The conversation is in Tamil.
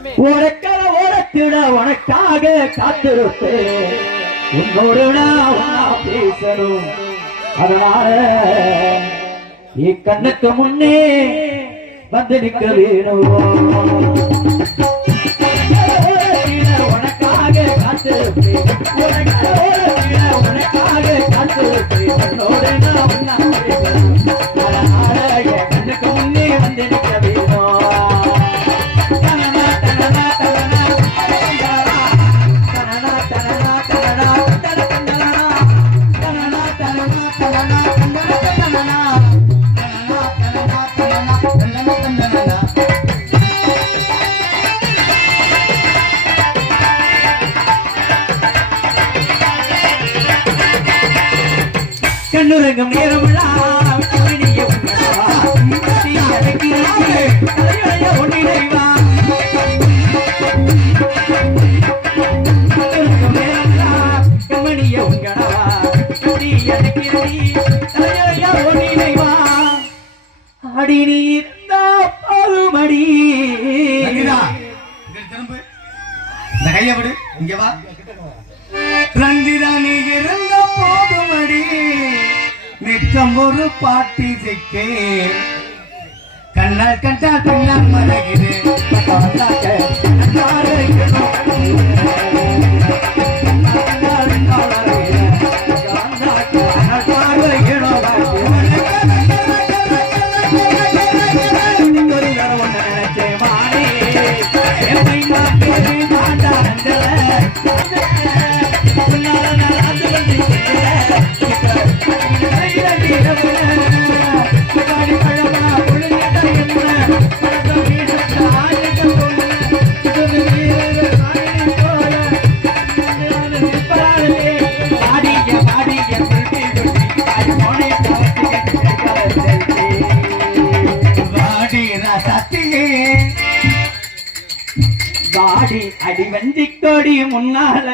உனக்காக ஓரத்திட உனக்காக காத்திருப்பேன் உன்னோடு நான் பேசணும் அதனால கண்ணுக்கு முன்னே வந்து நிற்க வேணும் உனக்காக காத்திருப்பேன் உனக்காக காத்திருப்பேன் உன்னோடு நான் பேசணும் அதனால கண்ணுக்கு முன்னே வந்து நிற்க வேணும் கண்ணுரங்கம் நேரமெல்லாம் ஒன்றிணைவா கமணிய உங்கடவா ஒன்றிணைவா அடி நீ இருந்தா பாருமடி திரும்ப இந்த கைய விடு இங்க வா ரந்திரா நீ இருந்த போதுமடி நித்தம் ஒரு பாட்டி சிக்கே கண்ணால் கண்டால் பின்னால் மறைகிறேன் வாடி அடி வஞ்சி கொடி முன்னால